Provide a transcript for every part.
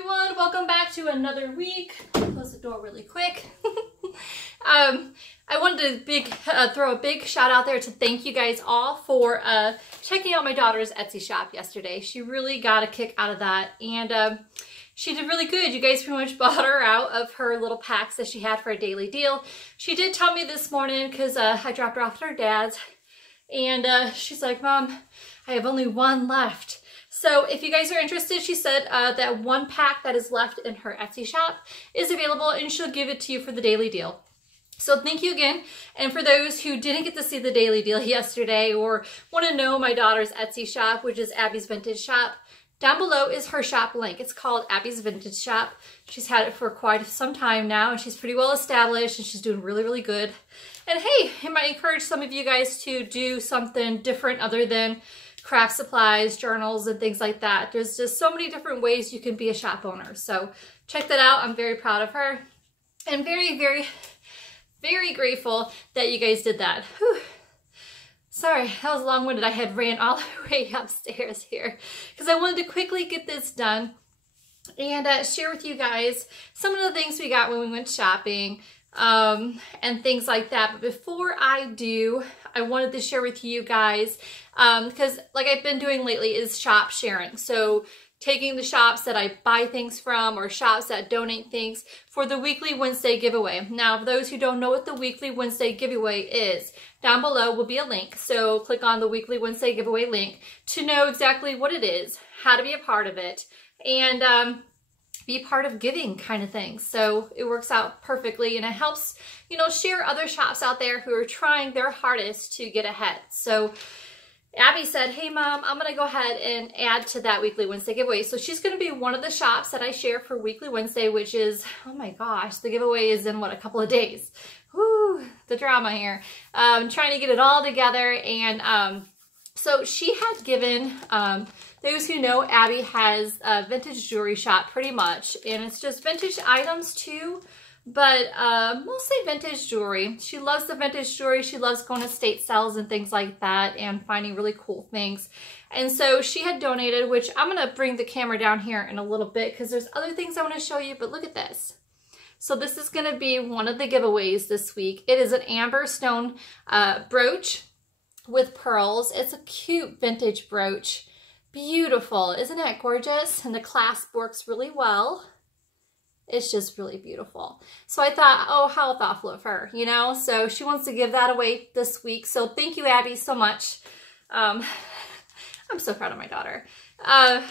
Everyone, welcome back to another week. Close the door really quick. I wanted to throw a big shout out there to thank you guys all for checking out my daughter's Etsy shop yesterday. She really got a kick out of that, and she did really good. You guys pretty much bought her out of her little packs that she had for a daily deal. She did tell me this morning, because I dropped her off at her dad's, and she's like, "Mom, I have only one left." So if you guys are interested, she said that one pack that is left in her Etsy shop is available, and she'll give it to you for the daily deal. So thank you again. And for those who didn't get to see the daily deal yesterday or want to know my daughter's Etsy shop, which is Abby's Vintage Shop, down below is her shop link. It's called Abby's Vintage Shop. She's had it for quite some time now, and she's pretty well established, and she's doing really, really good. And hey, it might encourage some of you guys to do something different other than craft supplies, journals, and things like that. There's just so many different ways you can be a shop owner. So check that out. I'm very proud of her, and very, very, very grateful that you guys did that. Whew. Sorry, that was long-winded. I had ran all the way upstairs here because I wanted to quickly get this done and share with you guys some of the things we got when we went shopping and things like that. But before I do, I wanted to share with you guys, because like I've been doing lately, is shop sharing. So taking the shops that I buy things from or shops that donate things for the weekly Wednesday giveaway. Now, for those who don't know what the weekly Wednesday giveaway is, down below will be a link. So click on the weekly Wednesday giveaway link to know exactly what it is, how to be a part of it, and be part of giving kind of thing. So it works out perfectly, and it helps, you know, share other shops out there who are trying their hardest to get ahead. So Abby said, "Hey Mom, I'm gonna go ahead and add to that weekly Wednesday giveaway." So she's gonna be one of the shops that I share for weekly Wednesday, which is, oh my gosh, the giveaway is in what, a couple of days. Whoo, the drama here. Trying to get it all together, and so she had given, those who know, Abby has a vintage jewelry shop pretty much, and it's just vintage items too, but mostly vintage jewelry. She loves the vintage jewelry. She loves going to estate sales and things like that and finding really cool things. And so she had donated, which I'm going to bring the camera down here in a little bit because there's other things I want to show you, but look at this. So this is going to be one of the giveaways this week. It is an amber stone brooch with pearls. It's a cute vintage brooch. Beautiful. Isn't it gorgeous? And the clasp works really well. It's just really beautiful. So I thought, oh, how thoughtful of her, you know? So she wants to give that away this week. So thank you, Abby, so much. I'm so proud of my daughter. And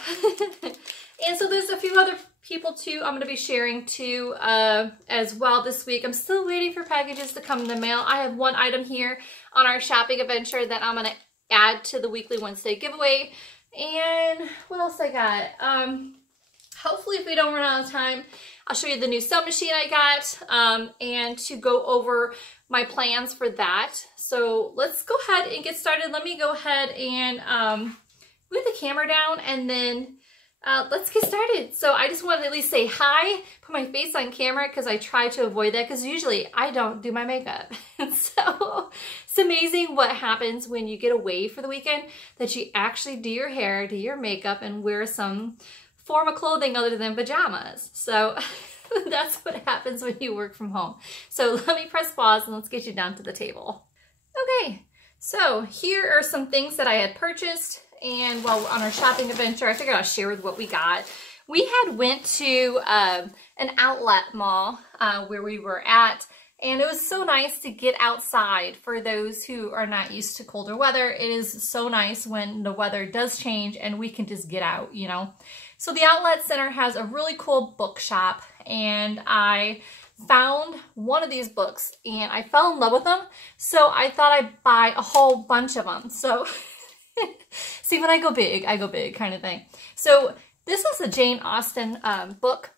so there's a few other people too I'm going to be sharing too as well this week. I'm still waiting for packages to come in the mail. I have one item here on our shopping adventure that I'm going to add to the weekly Wednesday giveaway. And what else I got? Hopefully, if we don't run out of time, I'll show you the new sewing machine I got, and to go over my plans for that. So let's go ahead and get started. Let me go ahead and move the camera down, and then let's get started. So I just wanted to at least say hi, put my face on camera, because I try to avoid that, because usually I don't do my makeup. So it's amazing what happens when you get away for the weekend, that you actually do your hair, do your makeup, and wear some form of clothing other than pajamas. So that's what happens when you work from home. So let me press pause and let's get you down to the table. Okay, so here are some things that I had purchased, and while on our shopping adventure, I figured I'll share with what we got. We had went to an outlet mall where we were at, and it was so nice to get outside. For those who are not used to colder weather, it is so nice when the weather does change and we can just get out, you know. So the outlet center has a really cool bookshop, and I found one of these books and I fell in love with them. So I thought I'd buy a whole bunch of them. So see, when I go big kind of thing. So this is a Jane Austen book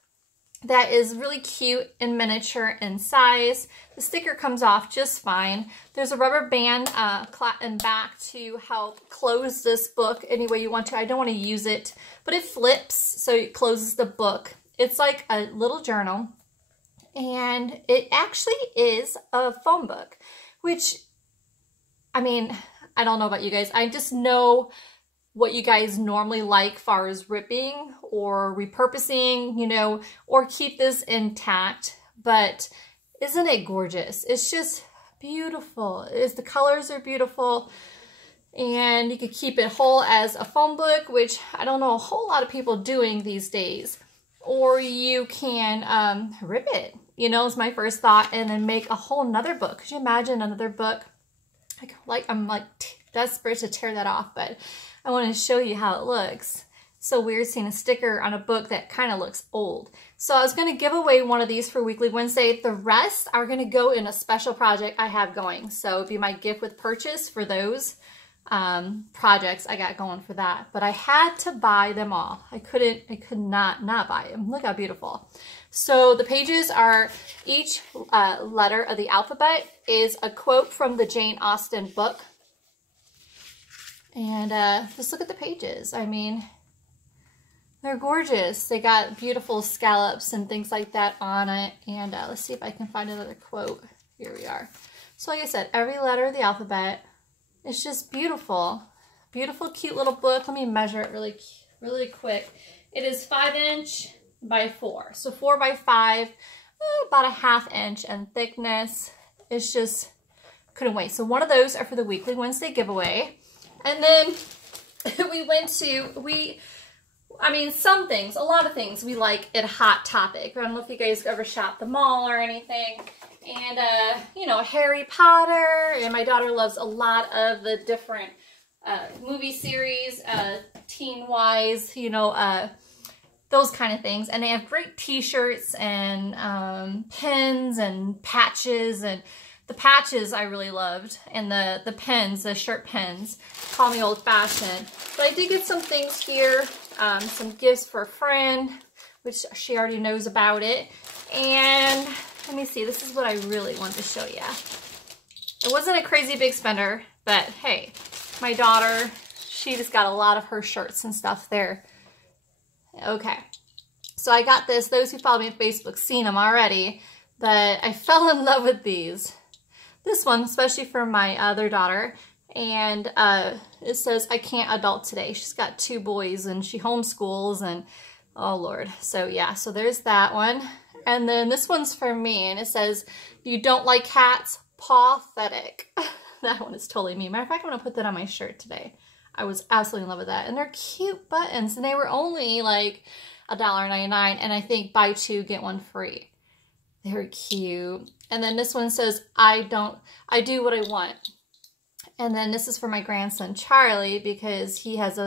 that is really cute and miniature in size. The sticker comes off just fine. There's a rubber band in back to help close this book any way you want to. I don't want to use it, but it flips, so it closes the book. It's like a little journal, and it actually is a phone book, which, I mean, I don't know about you guys. I just know what you guys normally like far as ripping or repurposing, you know, or keep this intact. But isn't it gorgeous? It's just beautiful. The colors are beautiful. And you could keep it whole as a phone book, which I don't know a whole lot of people doing these days. Or you can rip it, you know, is my first thought, and then make a whole nother book. Could you imagine another book? I'm like desperate to tear that off, but I want to show you how it looks. So weird seeing a sticker on a book that kind of looks old. So I was going to give away one of these for Weekly Wednesday. The rest are going to go in a special project I have going. So it'd be my gift with purchase for those projects I got going for that. But I had to buy them all. I could not buy them. Look how beautiful. So the pages are, each letter of the alphabet is a quote from the Jane Austen book. And just look at the pages. I mean, they're gorgeous. They got beautiful scallops and things like that on it. And let's see if I can find another quote. Here we are. So like I said, every letter of the alphabet. It's just beautiful. Beautiful, cute little book. Let me measure it really quick. It is 5" by 4. So 4 by 5, about a ½ inch in thickness. It's just, couldn't wait. So one of those are for the Weekly Wednesday giveaway. And then we went to, I mean, some things, a lot of things we like at Hot Topic. I don't know if you guys ever shop the mall or anything. And, you know, Harry Potter, and my daughter loves a lot of the different movie series, teen-wise, you know, those kind of things. And they have great t-shirts and pins and patches, and the patches I really loved, and the pins, the shirt pins. Call me old-fashioned. But I did get some things here, some gifts for a friend, which she already knows about it. And let me see, this is what I really wanted to show you. It wasn't a crazy big spender, but hey, my daughter, she just got a lot of her shirts and stuff there. Okay, so I got this. Those who follow me on Facebook seen them already, but I fell in love with these. This one, especially for my other daughter, and it says, "I can't adult today." She's got 2 boys and she homeschools, and oh Lord. So yeah, so there's that one. And then this one's for me, and it says, "You don't like cats? Pathetic." That one is totally me. Matter of fact, I'm gonna put that on my shirt today. I was absolutely in love with that. And they're cute buttons, and they were only like $1.99, and I think buy 2, get 1 free. They're cute. And then this one says, I do what I want. And then this is for my grandson, Charlie, because they have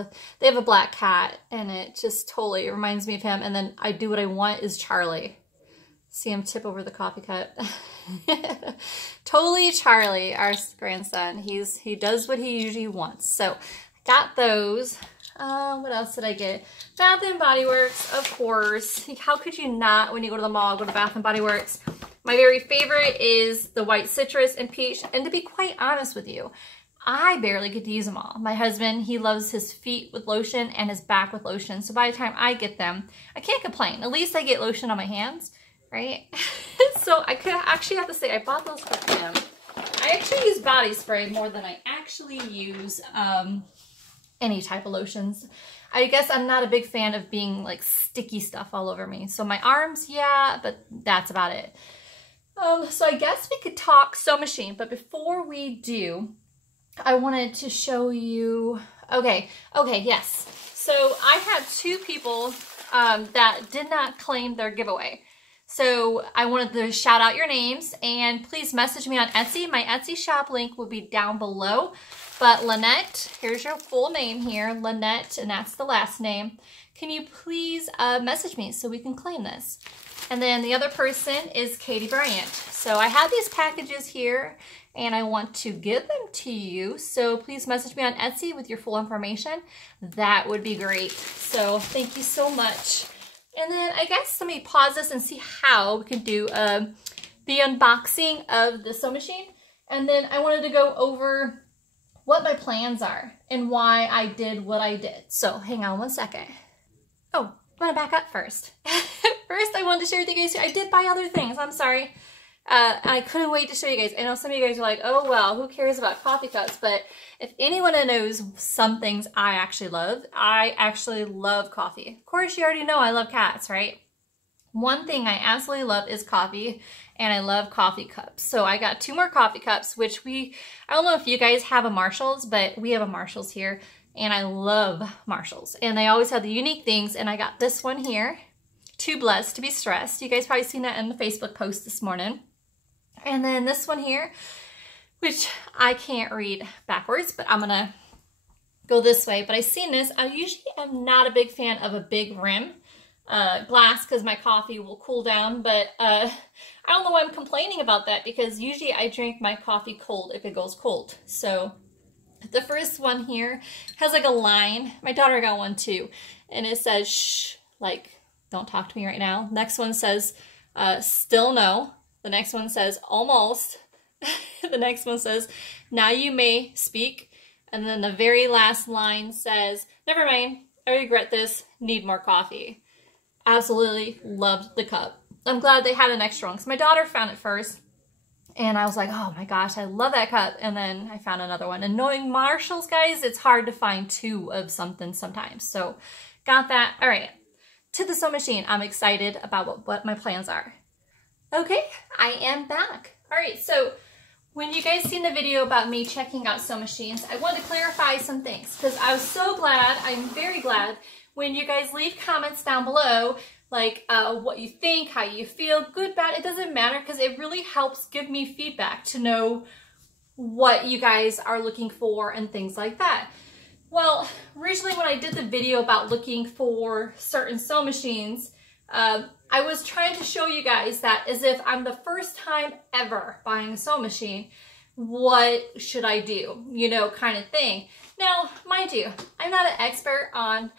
a black cat, and it just totally reminds me of him. And then I do what I want is Charlie. See him tip over the coffee cup. Totally Charlie, our grandson. He does what he usually wants. So got those. What else did I get? Bath and Body Works, of course. How could you not, when you go to the mall, go to Bath and Body Works? My very favorite is the white citrus and peach. And to be quite honest with you, I barely get to use them all. My husband, he loves his feet with lotion and his back with lotion. So by the time I get them, I can't complain. At least I get lotion on my hands, right? So I could actually have to say I bought those for him. I actually use body spray more than I actually use any type of lotions. I guess I'm not a big fan of being like sticky stuff all over me. So my arms, yeah, but that's about it. So I guess we could talk sewing machine, but before we do, I wanted to show you, okay, yes. So I had 2 people that did not claim their giveaway. So I wanted to shout out your names, and please message me on Etsy. My Etsy shop link will be down below. But Lynette, here's your full name here, Lynette, and that's the last name. Can you please message me so we can claim this? And then the other person is Katie Bryant. So I have these packages here, and I want to give them to you. So please message me on Etsy with your full information. That would be great. So thank you so much. And then I guess let me pause this and see how we can do the unboxing of the sewing machine. And then I wanted to go over what my plans are and why I did what I did. So hang on one second. Oh, I'm gonna back up first. First, I wanted to share with you guys, I did buy other things. I'm sorry. I couldn't wait to show you guys. I know some of you guys are like, oh, well, who cares about coffee cups? But if anyone knows some things I actually love coffee. Of course, you already know I love cats, right? One thing I absolutely love is coffee, and I love coffee cups. So I got 2 more coffee cups, which I don't know if you guys have a Marshall's, but we have a Marshall's here, and I love Marshall's. And they always have the unique things, and I got this one here, Too Blessed to Be Stressed. You guys probably seen that in the Facebook post this morning. And then this one here, which I can't read backwards, but I'm gonna go this way. But I've seen this. I usually am not a big fan of a big rim glass because my coffee will cool down, but I don't know why I'm complaining about that, because usually I drink my coffee cold if it goes cold. So the first one here has like a line. My daughter got one too, and it says, shh, like, don't talk to me right now. Next one says, still no. The next one says, almost. The next one says, now you may speak. And then the very last line says, never mind, I regret this, need more coffee. Absolutely loved the cup. I'm glad they had an extra one, because my daughter found it first. And I was like, oh my gosh, I love that cup. And then I found another one. And knowing Marshall's, guys, it's hard to find 2 of something sometimes. So got that. All right, to the sewing machine. I'm excited about what my plans are. Okay, I am back. All right, so when you guys seen the video about me checking out sewing machines, I wanted to clarify some things, because I was so glad, I'm very glad, when you guys leave comments down below, like what you think, how you feel, good, bad, it doesn't matter, because it really helps give me feedback to know what you guys are looking for and things like that. Well, originally when I did the video about looking for certain sewing machines, I was trying to show you guys that as if I'm the first time ever buying a sewing machine, what should I do, you know, kind of thing. Now, mind you, I'm not an expert on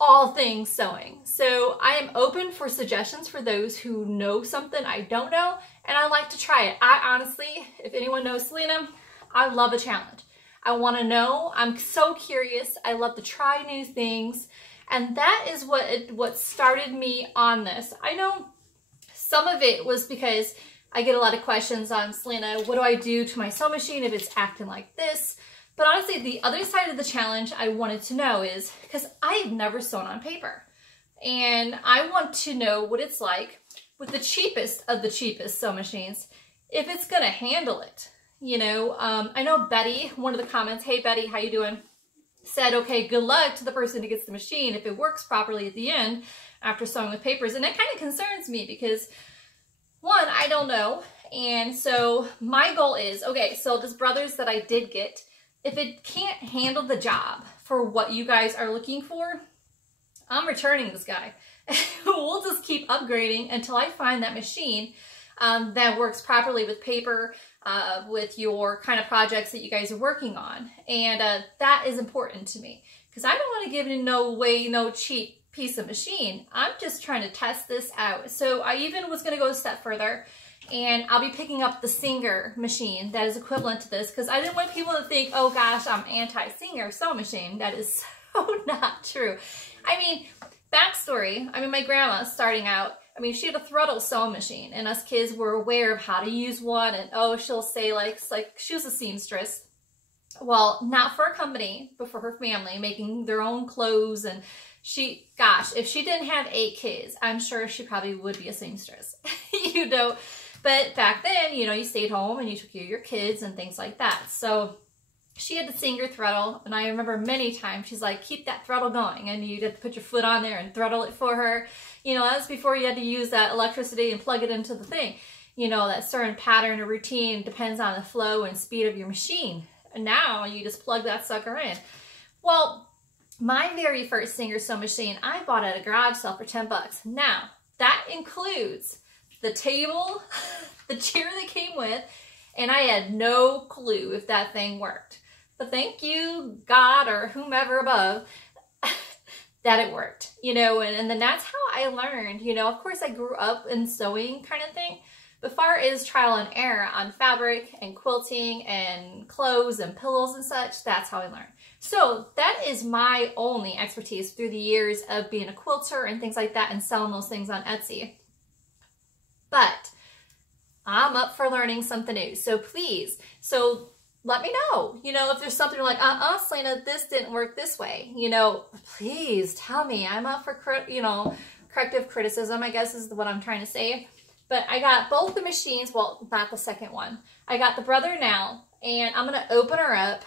all things sewing, so I am open for suggestions for those who know something I don't know, and I like to try it. I honestly, if anyone knows Selena, I love a challenge. I want to know. I'm so curious. I love to try new things. And that is what started me on this. I know some of it was because I get a lot of questions on, Selena, what do I do to my sewing machine if it's acting like this? But honestly, the other side of the challenge I wanted to know is, because I've never sewn on paper, and I want to know what it's like with the cheapest of the cheapest sewing machines, if it's gonna handle it. You know, I know Betty, one of the comments, hey Betty, how you doing? Said, okay, good luck to the person who gets the machine if it works properly at the end after sewing with papers. And that kind of concerns me because, one, I don't know. And so my goal is, okay, so this Brothers that I did get, if it can't handle the job for what you guys are looking for, I'm returning this guy. We'll just keep upgrading until I find that machine that works properly with paper, with your kind of projects that you guys are working on. And that is important to me, because I don't want to give it no cheap piece of machine. I'm just trying to test this out. So I even was going to go a step further, and I'll be picking up the Singer machine that is equivalent to this, because I didn't want people to think, oh gosh, I'm anti-Singer sewing machine. That is so not true. I mean, backstory, I mean, my grandma starting out, I mean, she had a throttle sewing machine, and us kids were aware of how to use one, and oh, she'll say like she was a seamstress. Well, not for a company, but for her family, making their own clothes. And she, gosh, if she didn't have 8 kids, I'm sure she probably would be a seamstress, you know. But back then, you know, you stayed home and you took care of your kids and things like that. So she had the Singer throttle, and I remember many times she's like, keep that throttle going, and you'd have to put your foot on there and throttle it for her. You know, that was before you had to use that electricity and plug it into the thing. You know, that certain pattern or routine depends on the flow and speed of your machine. And now you just plug that sucker in. Well, my very first Singer sewing machine I bought at a garage sale for 10 bucks. Now, that includes the table, the chair that came with, and I had no clue if that thing worked. But thank you, God, or whomever above, that it worked, you know, and then that's how I learned, you know. Of course, I grew up in sewing kind of thing, but far as trial and error on fabric and quilting and clothes and pillows and such, that's how I learned. So that is my only expertise through the years of being a quilter and things like that and selling those things on Etsy. but I'm up for learning something new. So please, let me know, you know, if there's something you're like, Selena, this didn't work this way, you know, please tell me. I'm up for, corrective criticism, I guess is what I'm trying to say. But I got both the machines, well, not the second one. I got the Brother now, and I'm going to open her up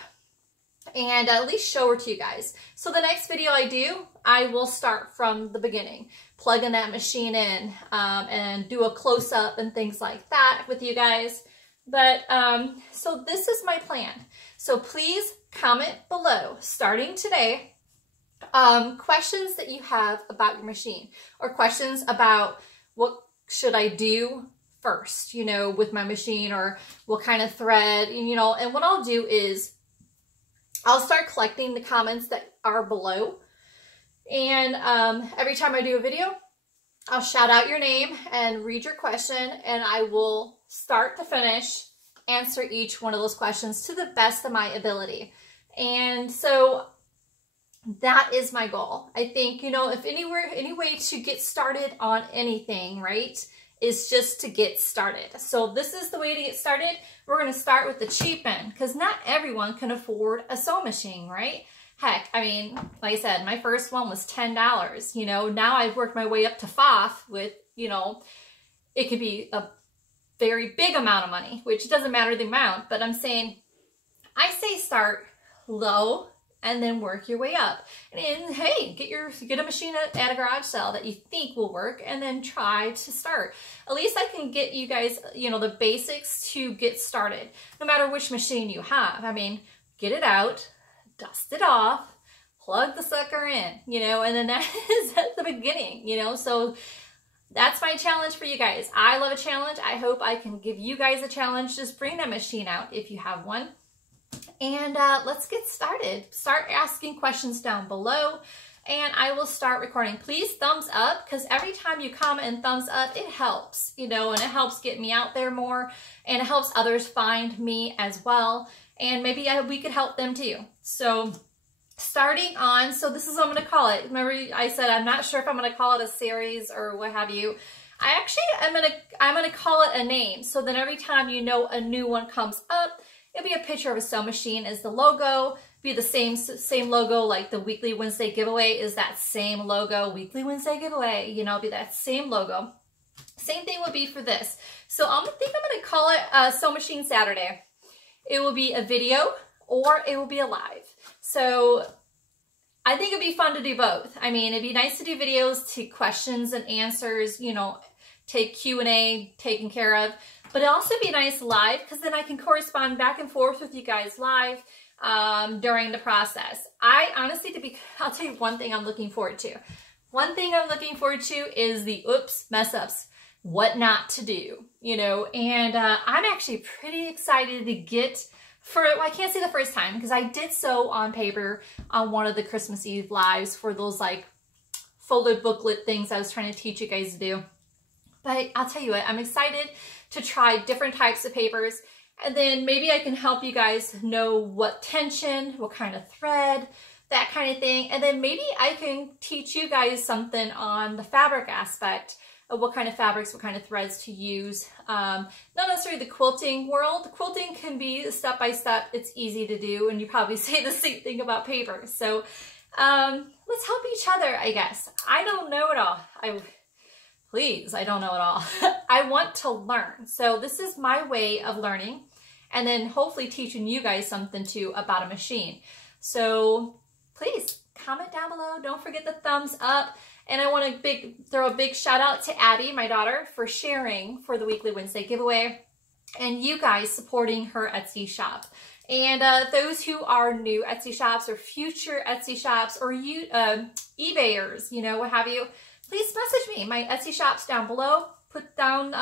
and at least show her to you guys. So the next video I do, I will start from the beginning, plugging that machine in and do a close-up and things like that with you guys. But so this is my plan. So please comment below, starting today, questions that you have about your machine, or questions about what should I do first, you know, with my machine, or what kind of thread, you know. And what I'll do is I'll start collecting the comments that are below, and every time I do a video, I'll shout out your name and read your question, and I will start to finish answer each one of those questions to the best of my ability. And so that is my goal. I think, you know, if any way to get started on anything, right, is just to get started. So this is the way to get started. We're going to start with the cheap end, because not everyone can afford a sewing machine, right? Heck, I mean, like I said, my first one was $10, you know. Now I've worked my way up to $5 with, you know, it could be a very big amount of money, which doesn't matter the amount, but I'm saying, I say start low and then work your way up. And hey, get a machine at a garage sale that you think will work, and then try to start. At least I can get you guys, you know, the basics to get started, no matter which machine you have. I mean, get it out, dust it off, plug the sucker in, you know, and then that is at the beginning, you know. So that's my challenge for you guys. I love a challenge. I hope I can give you guys a challenge. Just bring that machine out if you have one. And let's get started. Start asking questions down below, and I will start recording. Please thumbs up, because every time you comment and thumbs up, it helps, you know, and it helps get me out there more, and it helps others find me as well. And maybe we could help them too. So starting on, so this is what I'm going to call it. Remember I said I'm not sure if I'm going to call it a series or what have you. I'm going to call it a name. So then every time, you know, a new one comes up, it'll be a picture of a sewing machine as the logo. Be the same logo, like the Weekly Wednesday giveaway is that same logo. Weekly Wednesday giveaway, you know, be that same logo. Same thing will be for this. So I think I'm going to call it Sewing Machine Saturday. It will be a video, or it will be a live. So I think it'd be fun to do both. I mean, it'd be nice to do videos, to questions and answers, you know, take Q&A taken care of. But it'd also be nice live, because then I can correspond back and forth with you guys live during the process. I honestly, I'll tell you one thing I'm looking forward to. One thing I'm looking forward to is the oops, mess ups, what not to do, you know. And I'm actually pretty excited to get, well, I can't say the first time, because I did sew on paper on one of the Christmas Eve lives for those like folded booklet things I was trying to teach you guys to do. But I'll tell you what, I'm excited to try different types of papers, and then maybe I can help you guys know what tension, what kind of thread, that kind of thing. And then maybe I can teach you guys something on the fabric aspect of what kind of fabrics, what kind of threads to use. Not necessarily the quilting world. The quilting can be step-by-step. It's easy to do, and you probably say the same thing about paper. So let's help each other, I guess. I don't know it all. Please, I don't know it all. I want to learn. So this is my way of learning, and then hopefully teaching you guys something too about a machine. So please comment down below. Don't forget the thumbs up. And I want to throw a big shout out to Abbey, my daughter, for sharing for the Weekly Wednesday giveaway, and you guys supporting her Etsy shop. And those who are new Etsy shops or future Etsy shops, or you eBayers, you know, what have you, please message me. My Etsy shop's down below. Put down,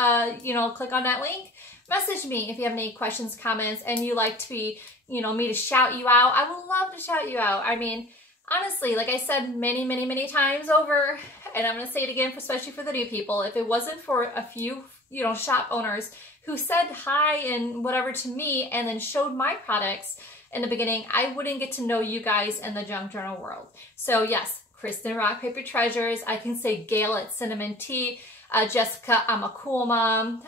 you know, click on that link. Message me if you have any questions, comments, and you like to be, you know, me to shout you out. I would love to shout you out. I mean, honestly, like I said many, many, many times over, and I'm going to say it again, especially for the new people, if it wasn't for a few, you know, shop owners who said hi and whatever to me and then showed my products in the beginning, I wouldn't get to know you guys in the junk journal world. So yes, Kristen RockPaperTreasures. I can say Gail at CinnimonT. Jessica, ImACool Mom.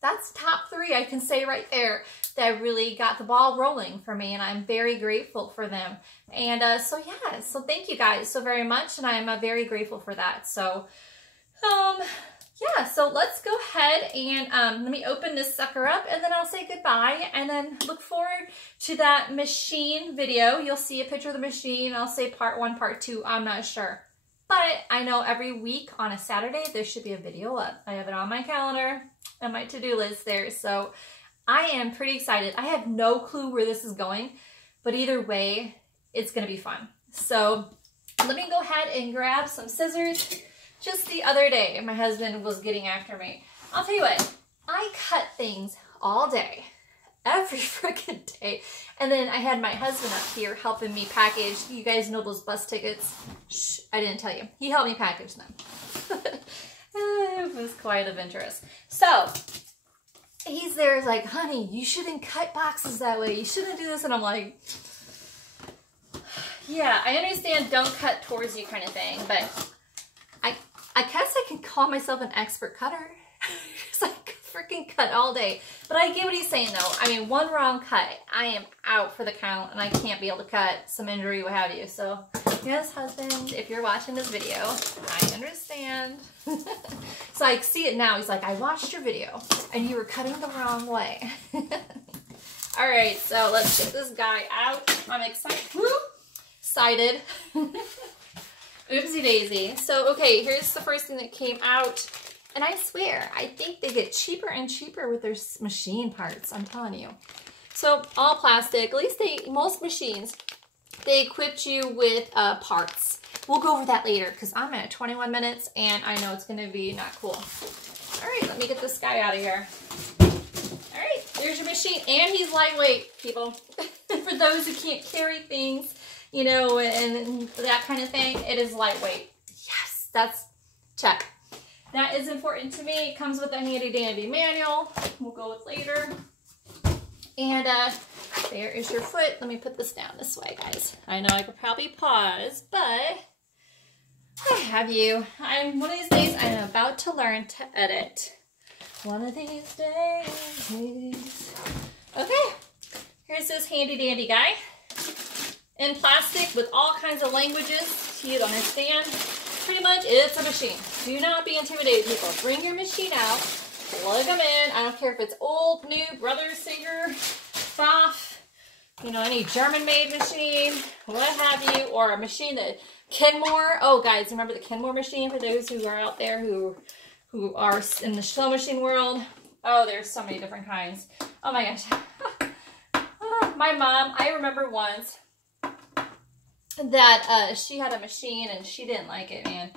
That's top 3 I can say right there that really got the ball rolling for me, and I'm very grateful for them. And so yeah, so thank you guys so very much, and I'm very grateful for that. So yeah, so let's go ahead and let me open this sucker up, and then I'll say goodbye, and then look forward to that machine video. You'll see a picture of the machine. I'll say part 1, part 2, I'm not sure. But I know every week on a Saturday, there should be a video up. I have it on my calendar and my to-do list there. So I am pretty excited. I have no clue where this is going, but either way, it's going to be fun. So let me go ahead and grab some scissors. Just the other day, my husband was getting after me. I'll tell you what, I cut things all day, every freaking day. And then I had my husband up here helping me package. You guys know those bus tickets? Shh, I didn't tell you. He helped me package them. It was quite adventurous. So he's there, he's like, honey, you shouldn't cut boxes that way. You shouldn't do this. And I'm like, yeah, I understand don't cut towards you kind of thing, but I guess I can call myself an expert cutter. Because I freaking cut all day. But I get what he's saying though. I mean, one wrong cut, I am out for the count, and I can't be able to cut, some injury, what have you. So yes, husband, if you're watching this video, I understand. So I see it now. He's like, I watched your video and you were cutting the wrong way. All right, so let's get this guy out. I'm excited. Woo! Excited. Oopsie daisy. So, okay, here's the first thing that came out. And I swear, I think they get cheaper and cheaper with their machine parts. I'm telling you. So, all plastic. At least most machines, they equipped you with parts. We'll go over that later because I'm at 21 minutes and I know it's going to be not cool. All right, let me get this guy out of here. All right, there's your machine. And he's lightweight, people. For those who can't carry things, you know, and that kind of thing, it is lightweight. Yes, that's check. That is important to me. It comes with a handy dandy manual. We'll go with later. And there is your foot. Let me put this down this way, guys. I know I could probably pause, but I have you. One of these days, I'm about to learn to edit. One of these days. Okay, here's this handy dandy guy. In plastic with all kinds of languages to you to understand. Pretty much, it's a machine. Do not be intimidated, people. Bring your machine out, plug them in. I don't care if it's old, new, brother, singer, Pfaff, you know, any German-made machine, what have you, or a machine that Kenmore. Oh, guys, remember the Kenmore machine for those who are out there who are in the sewing machine world? Oh, there's so many different kinds. Oh my gosh. My mom, I remember once that she had a machine and she didn't like it, man.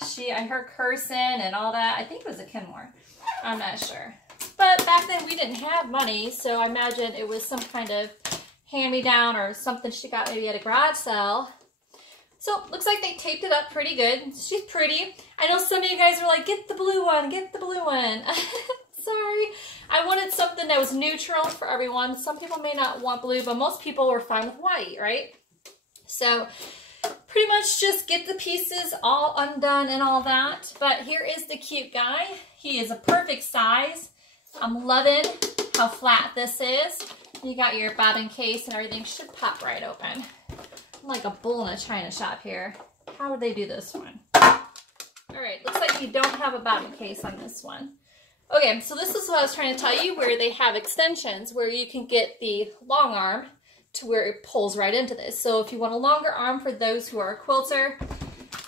I heard cursing and all that. I think it was a Kenmore. I'm not sure. But back then we didn't have money, so I imagine it was some kind of hand-me-down or something she got maybe at a garage sale. So looks like they taped it up pretty good. She's pretty. I know some of you guys were like, get the blue one, get the blue one. Sorry. I wanted something that was neutral for everyone. Some people may not want blue, but most people were fine with white, right? So pretty much just get the pieces all undone and all that. But here is the cute guy. He is a perfect size. I'm loving how flat this is. You got your bobbin case and everything should pop right open. I'm like a bull in a china shop here. How would they do this one? All right, looks like you don't have a bobbin case on this one. Okay, so this is what I was trying to tell you, where they have extensions where you can get the long arm to where it pulls right into this. So if you want a longer arm for those who are a quilter,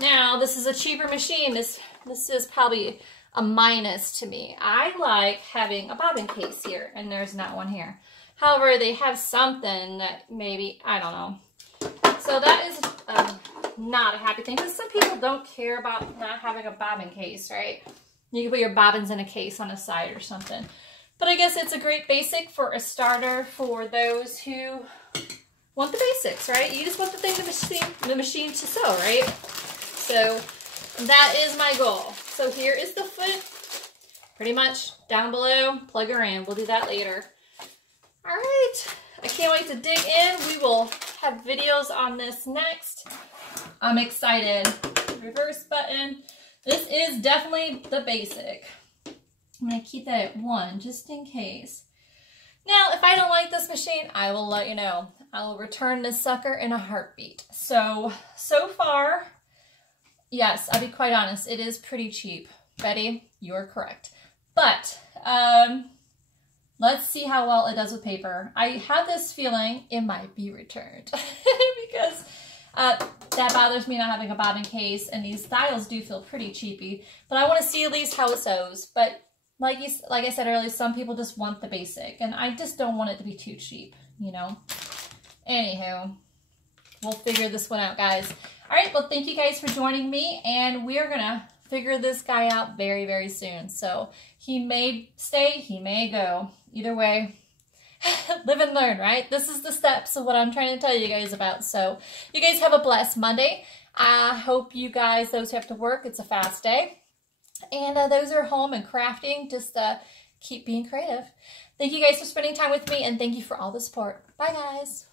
now this is a cheaper machine. This is probably a minus to me. I like having a bobbin case here, and there's not one here. However, they have something that maybe, I don't know. So that is not a happy thing, because some people don't care about not having a bobbin case, right? You can put your bobbins in a case on the side or something. But I guess it's a great basic for a starter for those who want the basics, right? You just want the thing, the machine to sew, right? So that is my goal. So here is the foot, pretty much down below. Plug her in. We'll do that later. All right. I can't wait to dig in. We will have videos on this next. I'm excited. Reverse button. This is definitely the basic. I'm going to keep that at 1 just in case. Now, if I don't like this machine, I will let you know. I will return this sucker in a heartbeat. So far, yes, I'll be quite honest, it is pretty cheap. Betty, you're correct. But let's see how well it does with paper. I have this feeling it might be returned because that bothers me not having a bobbin case, and these styles do feel pretty cheapy. But I want to see at least how it sews. But like I said earlier, some people just want the basic, and I just don't want it to be too cheap, you know? Anywho, we'll figure this one out, guys. All right, well, thank you guys for joining me, and we are going to figure this guy out very, very soon. So he may stay, he may go. Either way, live and learn, right? This is the steps of what I'm trying to tell you guys about. So you guys have a blessed Monday. I hope you guys, those who have to work, it's a fast day. And those who are home and crafting, just keep being creative. Thank you guys for spending time with me, and thank you for all the support. Bye, guys.